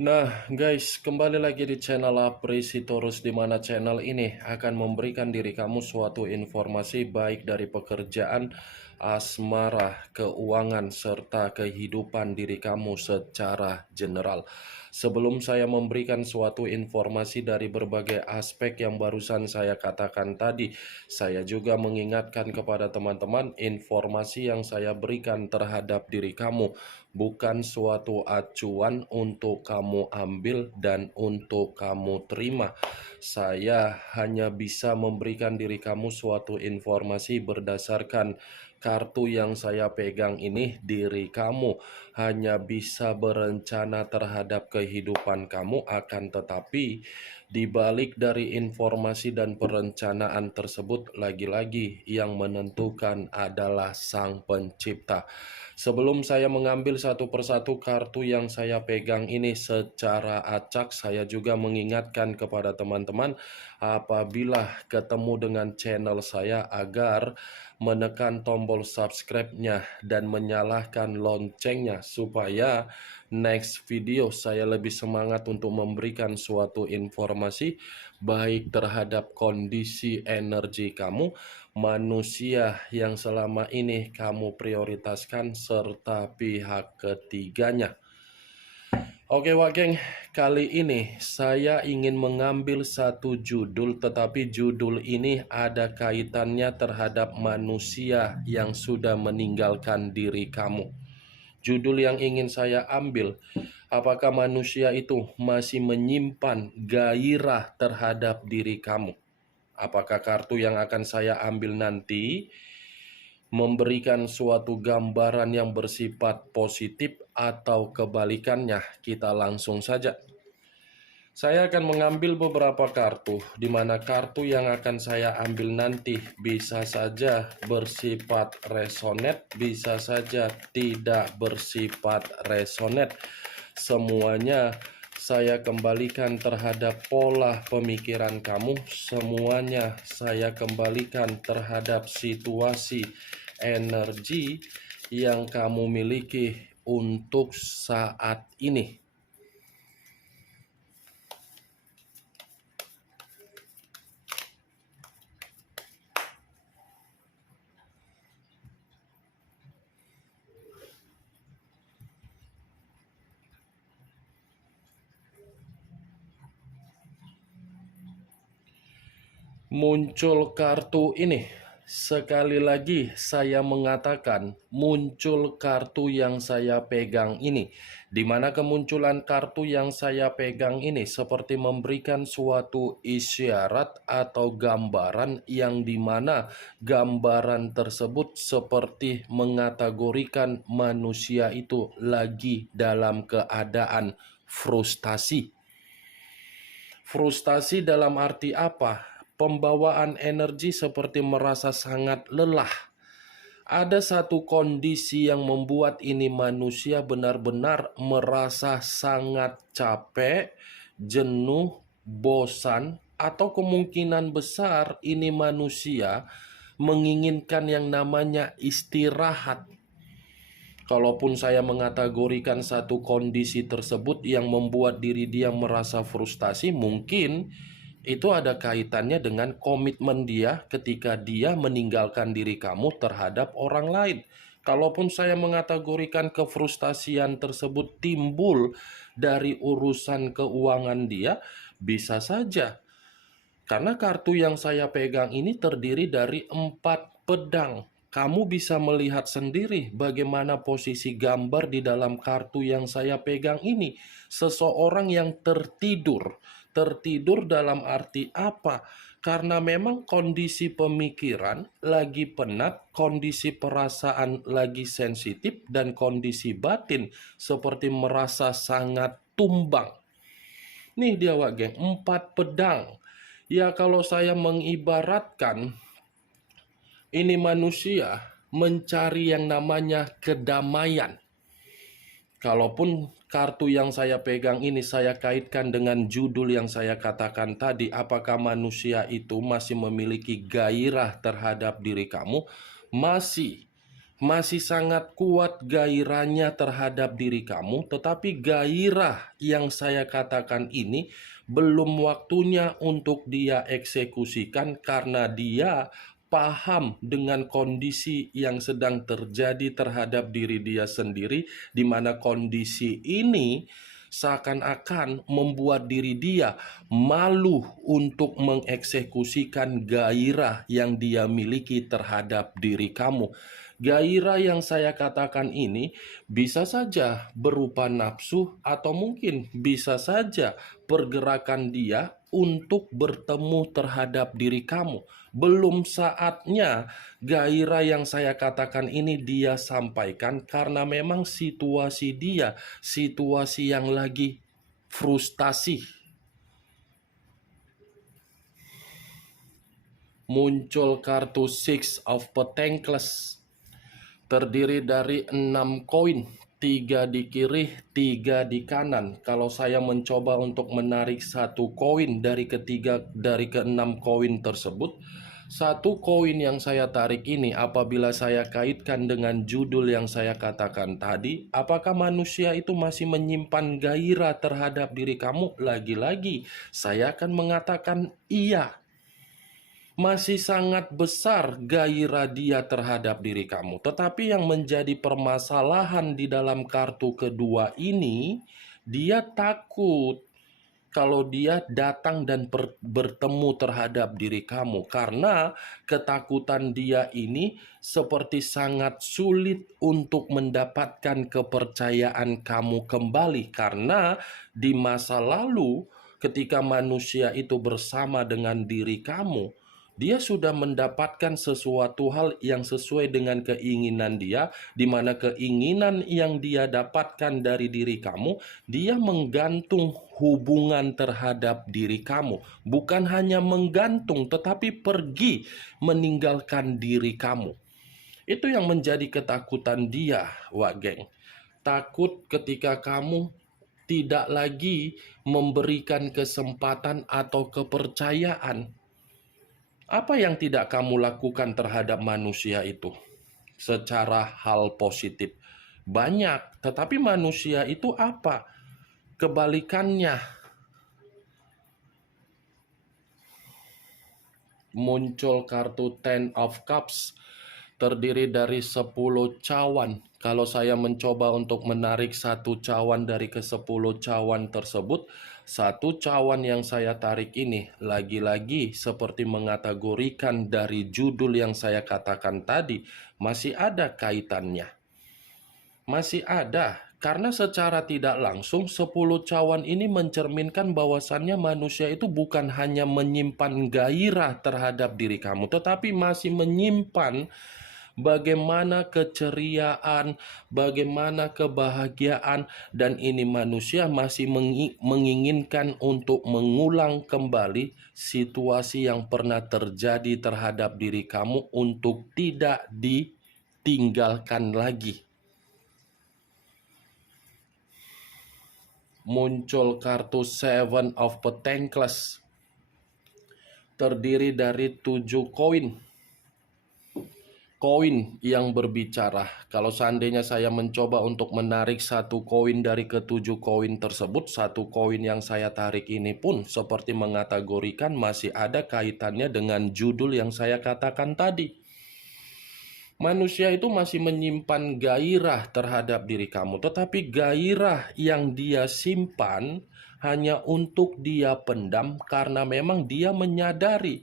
Nah, guys, kembali lagi di channel Apresitorus, di mana channel ini akan memberikan diri kamu suatu informasi baik dari pekerjaan, asmara, keuangan, serta kehidupan diri kamu secara general. Sebelum saya memberikan suatu informasi dari berbagai aspek yang barusan saya katakan tadi, saya juga mengingatkan kepada teman-teman informasi yang saya berikan terhadap diri kamu bukan suatu acuan untuk kamu ambil dan untuk kamu terima. Saya hanya bisa memberikan diri kamu suatu informasi berdasarkan kartu yang saya pegang ini. Diri kamu hanya bisa berencana terhadap kehidupan kamu, akan tetapi di balik dari informasi dan perencanaan tersebut, lagi-lagi yang menentukan adalah Sang Pencipta. Sebelum saya mengambil satu persatu kartu yang saya pegang ini secara acak, saya juga mengingatkan kepada teman-teman apabila ketemu dengan channel saya agar menekan tombol subscribe-nya dan menyalakan loncengnya supaya next video saya lebih semangat untuk memberikan suatu informasi baik terhadap kondisi energi kamu, manusia yang selama ini kamu prioritaskan, serta pihak ketiganya. Oke Wak Geng, kali ini saya ingin mengambil satu judul, tetapi judul ini ada kaitannya terhadap manusia yang sudah meninggalkan diri kamu. Judul yang ingin saya ambil, apakah manusia itu masih menyimpan gairah terhadap diri kamu? Apakah kartu yang akan saya ambil nanti memberikan suatu gambaran yang bersifat positif atau kebalikannya? Kita langsung saja. Saya akan mengambil beberapa kartu, di mana kartu yang akan saya ambil nanti bisa saja bersifat resonate, bisa saja tidak bersifat resonate. Semuanya saya kembalikan terhadap pola pemikiran kamu, semuanya saya kembalikan terhadap situasi energi yang kamu miliki untuk saat ini. Muncul kartu ini. Sekali lagi saya mengatakan muncul kartu yang saya pegang ini. Di mana kemunculan kartu yang saya pegang ini seperti memberikan suatu isyarat atau gambaran yang dimana gambaran tersebut seperti mengategorikan manusia itu lagi dalam keadaan frustasi. Frustasi dalam arti apa? Pembawaan energi seperti merasa sangat lelah. Ada satu kondisi yang membuat ini manusia benar-benar merasa sangat capek, jenuh, bosan, atau kemungkinan besar ini manusia menginginkan yang namanya istirahat. Kalaupun saya mengategorikan satu kondisi tersebut yang membuat diri dia merasa frustasi, mungkin itu ada kaitannya dengan komitmen dia ketika dia meninggalkan diri kamu terhadap orang lain. Kalaupun saya mengategorikan kefrustasian tersebut timbul dari urusan keuangan dia, bisa saja. Karena kartu yang saya pegang ini terdiri dari 4 pedang. Kamu bisa melihat sendiri bagaimana posisi gambar di dalam kartu yang saya pegang ini. Seseorang yang tertidur. Tertidur dalam arti apa? Karena memang kondisi pemikiran lagi penat, kondisi perasaan lagi sensitif, dan kondisi batin seperti merasa sangat tumbang. Nih dia Wak Geng, 4 pedang. Ya kalau saya mengibaratkan, ini manusia mencari yang namanya kedamaian. Kalaupun kartu yang saya pegang ini saya kaitkan dengan judul yang saya katakan tadi, apakah manusia itu masih memiliki gairah terhadap diri kamu? Masih. masih sangat kuat gairahnya terhadap diri kamu, tetapi gairah yang saya katakan ini belum waktunya untuk dia eksekusikan karena dia paham dengan kondisi yang sedang terjadi terhadap diri dia sendiri, di mana kondisi ini seakan-akan membuat diri dia malu untuk mengeksekusikan gairah yang dia miliki terhadap diri kamu. Gairah yang saya katakan ini bisa saja berupa nafsu atau mungkin bisa saja pergerakan dia untuk bertemu terhadap diri kamu. Belum saatnya gairah yang saya katakan ini dia sampaikan karena memang situasi dia, situasi yang lagi frustasi. Muncul kartu Six of Pentacles, terdiri dari 6 koin, 3 di kiri, 3 di kanan. Kalau saya mencoba untuk menarik satu koin dari keenam koin tersebut, satu koin yang saya tarik ini apabila saya kaitkan dengan judul yang saya katakan tadi, apakah manusia itu masih menyimpan gairah terhadap diri kamu? Lagi-lagi, saya akan mengatakan iya. Masih sangat besar gairah dia terhadap diri kamu. Tetapi yang menjadi permasalahan di dalam kartu kedua ini, dia takut kalau dia datang dan bertemu terhadap diri kamu. Karena ketakutan dia ini seperti sangat sulit untuk mendapatkan kepercayaan kamu kembali. Karena di masa lalu ketika manusia itu bersama dengan diri kamu, dia sudah mendapatkan sesuatu hal yang sesuai dengan keinginan dia, di mana keinginan yang dia dapatkan dari diri kamu, dia menggantung hubungan terhadap diri kamu. Bukan hanya menggantung, tetapi pergi meninggalkan diri kamu. Itu yang menjadi ketakutan dia, Wak Geng. Takut ketika kamu tidak lagi memberikan kesempatan atau kepercayaan. Apa yang tidak kamu lakukan terhadap manusia itu secara hal positif? Banyak, tetapi manusia itu apa? Kebalikannya. Muncul kartu Ten of Cups, terdiri dari 10 cawan. Kalau saya mencoba untuk menarik satu cawan dari ke-10 cawan tersebut, satu cawan yang saya tarik ini lagi-lagi seperti mengategorikan dari judul yang saya katakan tadi, masih ada kaitannya. Masih ada, karena secara tidak langsung 10 cawan ini mencerminkan bahwasannya manusia itu bukan hanya menyimpan gairah terhadap diri kamu, tetapi masih menyimpan bagaimana keceriaan, bagaimana kebahagiaan, dan ini manusia masih menginginkan untuk mengulang kembali situasi yang pernah terjadi terhadap diri kamu untuk tidak ditinggalkan lagi. Muncul kartu Seven of Pentacles, terdiri dari 7 koin. Koin yang berbicara. Kalau seandainya saya mencoba untuk menarik satu koin dari ke-7 koin tersebut, satu koin yang saya tarik ini pun seperti mengategorikan masih ada kaitannya dengan judul yang saya katakan tadi. Manusia itu masih menyimpan gairah terhadap diri kamu, tetapi gairah yang dia simpan hanya untuk dia pendam karena memang dia menyadari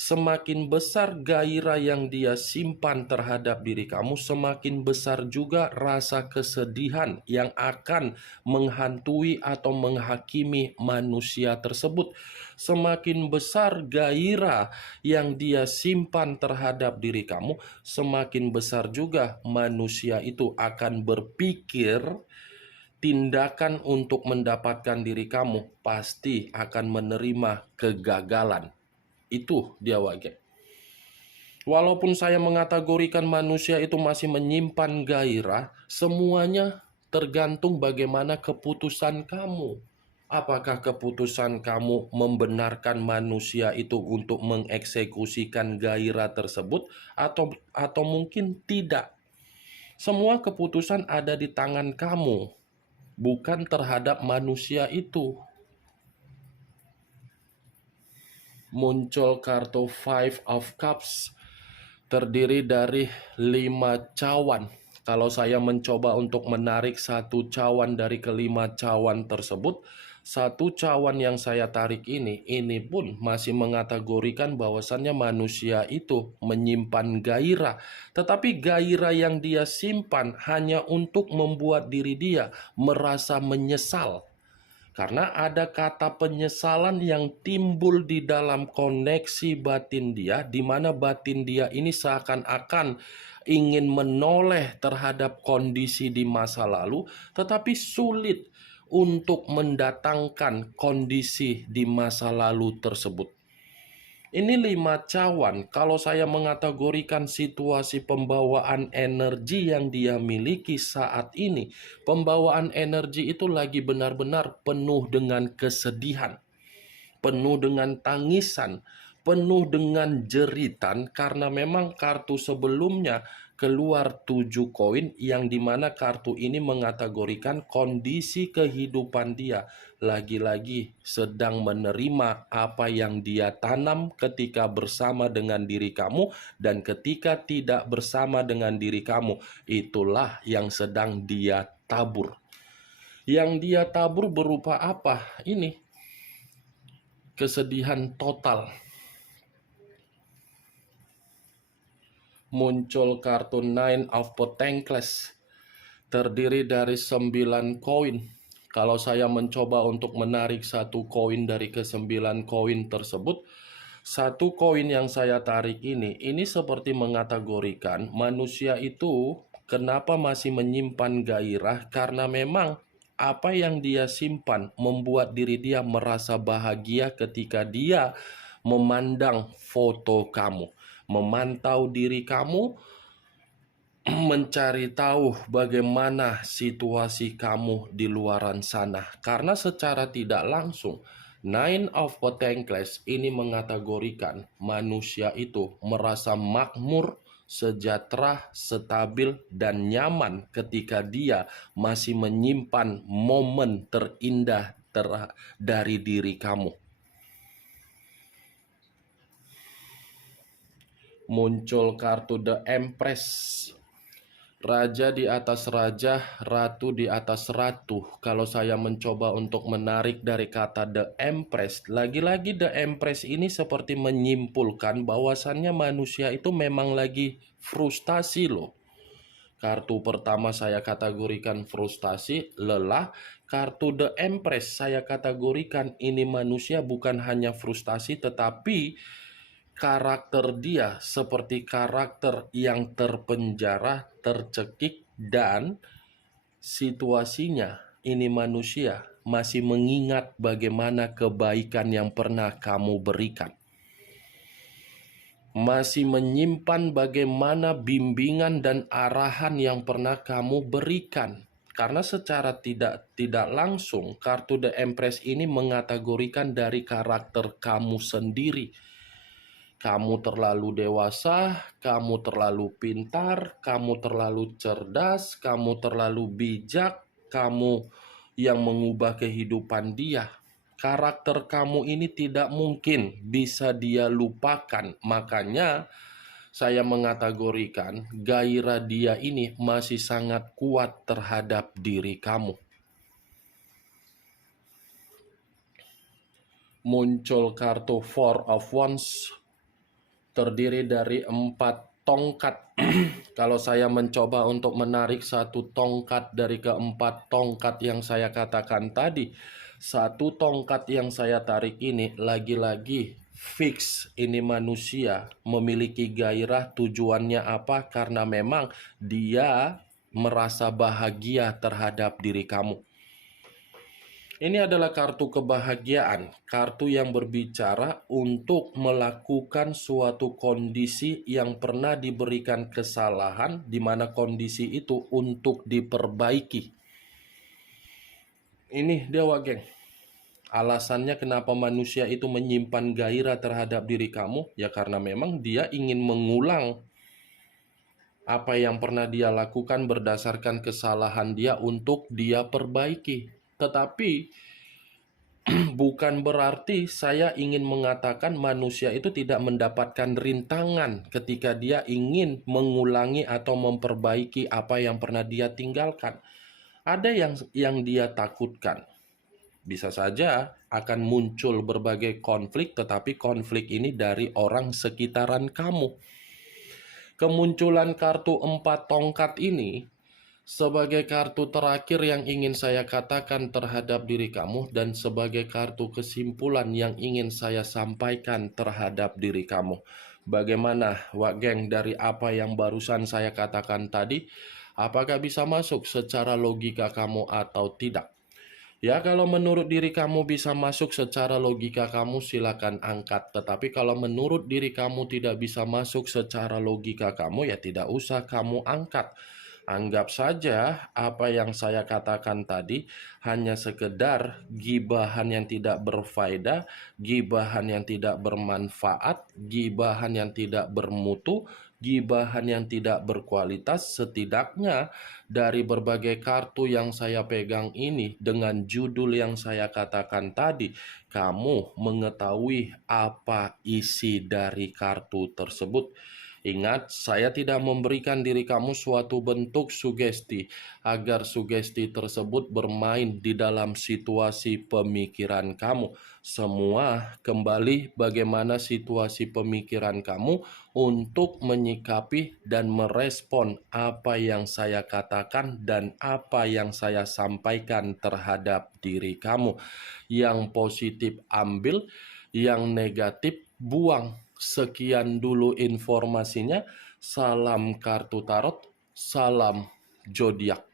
semakin besar gairah yang dia simpan terhadap diri kamu, semakin besar juga rasa kesedihan yang akan menghantui atau menghakimi manusia tersebut. Semakin besar gairah yang dia simpan terhadap diri kamu, semakin besar juga manusia itu akan berpikir tindakan untuk mendapatkan diri kamu pasti akan menerima kegagalan. Itu dia Wage. Walaupun saya mengategorikan manusia itu masih menyimpan gairah, semuanya tergantung bagaimana keputusan kamu. Apakah keputusan kamu membenarkan manusia itu untuk mengeksekusikan gairah tersebut atau mungkin tidak? Semua keputusan ada di tangan kamu, bukan terhadap manusia itu. Muncul kartu Five of Cups, terdiri dari 5 cawan. Kalau saya mencoba untuk menarik satu cawan dari kelima cawan tersebut, satu cawan yang saya tarik ini pun masih mengategorikan bahwasannya manusia itu menyimpan gairah. Tetapi gairah yang dia simpan hanya untuk membuat diri dia merasa menyesal. Karena ada kata penyesalan yang timbul di dalam koneksi batin dia, di mana batin dia ini seakan-akan ingin menoleh terhadap kondisi di masa lalu, tetapi sulit untuk mendatangkan kondisi di masa lalu tersebut. Ini 5 cawan. Kalau saya mengategorikan situasi pembawaan energi yang dia miliki saat ini, pembawaan energi itu lagi benar-benar penuh dengan kesedihan, penuh dengan tangisan, penuh dengan jeritan, karena memang kartu sebelumnya keluar 7 koin, yang dimana kartu ini mengategorikan kondisi kehidupan dia lagi-lagi sedang menerima apa yang dia tanam ketika bersama dengan diri kamu, dan ketika tidak bersama dengan diri kamu, itulah yang sedang dia tabur. Yang dia tabur berupa apa? Ini kesedihan total. Muncul kartu Nine of Pentacles, terdiri dari 9 koin. Kalau saya mencoba untuk menarik satu koin dari ke-9 koin tersebut, satu koin yang saya tarik ini seperti mengategorikan manusia itu kenapa masih menyimpan gairah, karena memang apa yang dia simpan membuat diri dia merasa bahagia ketika dia memandang foto kamu, memantau diri kamu, mencari tahu bagaimana situasi kamu di luaran sana. Karena secara tidak langsung, Nine of Pentacles ini mengategorikan manusia itu merasa makmur, sejahtera, stabil, dan nyaman ketika dia masih menyimpan momen terindah dari diri kamu. Muncul kartu The Empress, raja di atas raja, ratu di atas ratu. Kalau saya mencoba untuk menarik dari kata The Empress, lagi-lagi The Empress ini seperti menyimpulkan bahwasannya manusia itu memang lagi frustasi loh. Kartu pertama saya kategorikan frustasi, lelah. Kartu The Empress saya kategorikan ini manusia bukan hanya frustasi, tetapi karakter dia seperti karakter yang terpenjara, tercekik, dan situasinya ini manusia masih mengingat bagaimana kebaikan yang pernah kamu berikan. Masih menyimpan bagaimana bimbingan dan arahan yang pernah kamu berikan. Karena secara tidak langsung, kartu The Empress ini mengategorikan dari karakter kamu sendiri. Kamu terlalu dewasa, kamu terlalu pintar, kamu terlalu cerdas, kamu terlalu bijak, kamu yang mengubah kehidupan dia. Karakter kamu ini tidak mungkin bisa dia lupakan. Makanya saya mengategorikan gairah dia ini masih sangat kuat terhadap diri kamu. Muncul kartu Four of Wands, terdiri dari 4 tongkat. Kalau saya mencoba untuk menarik satu tongkat dari keempat tongkat yang saya katakan tadi, satu tongkat yang saya tarik ini lagi-lagi fix ini manusia memiliki gairah. Tujuannya apa? Karena memang dia merasa bahagia terhadap diri kamu. Ini adalah kartu kebahagiaan, kartu yang berbicara untuk melakukan suatu kondisi yang pernah diberikan kesalahan, di mana kondisi itu untuk diperbaiki. Ini Dewa Geng. Alasannya kenapa manusia itu menyimpan gairah terhadap diri kamu, ya karena memang dia ingin mengulang Apa yang pernah dia lakukan berdasarkan kesalahan dia untuk dia perbaiki. Tetapi bukan berarti saya ingin mengatakan manusia itu tidak mendapatkan rintangan ketika dia ingin mengulangi atau memperbaiki apa yang pernah dia tinggalkan. Ada yang dia takutkan. Bisa saja akan muncul berbagai konflik, tetapi konflik ini dari orang sekitaran kamu. Kemunculan kartu 4 tongkat ini sebagai kartu terakhir yang ingin saya katakan terhadap diri kamu dan sebagai kartu kesimpulan yang ingin saya sampaikan terhadap diri kamu. Bagaimana, Wak Geng, dari apa yang barusan saya katakan tadi? Apakah bisa masuk secara logika kamu atau tidak? Ya, kalau menurut diri kamu bisa masuk secara logika kamu, silakan angkat. Tetapi kalau menurut diri kamu tidak bisa masuk secara logika kamu, ya tidak usah kamu angkat. Anggap saja apa yang saya katakan tadi hanya sekedar gibahan yang tidak berfaedah, gibahan yang tidak bermanfaat, gibahan yang tidak bermutu, gibahan yang tidak berkualitas. Setidaknya dari berbagai kartu yang saya pegang ini dengan judul yang saya katakan tadi, kamu mengetahui apa isi dari kartu tersebut. Ingat, saya tidak memberikan diri kamu suatu bentuk sugesti agar sugesti tersebut bermain di dalam situasi pemikiran kamu. Semua kembali bagaimana situasi pemikiran kamu untuk menyikapi dan merespon apa yang saya katakan dan apa yang saya sampaikan terhadap diri kamu. Yang positif ambil, yang negatif buang. Sekian dulu informasinya. Salam kartu tarot, salam zodiak.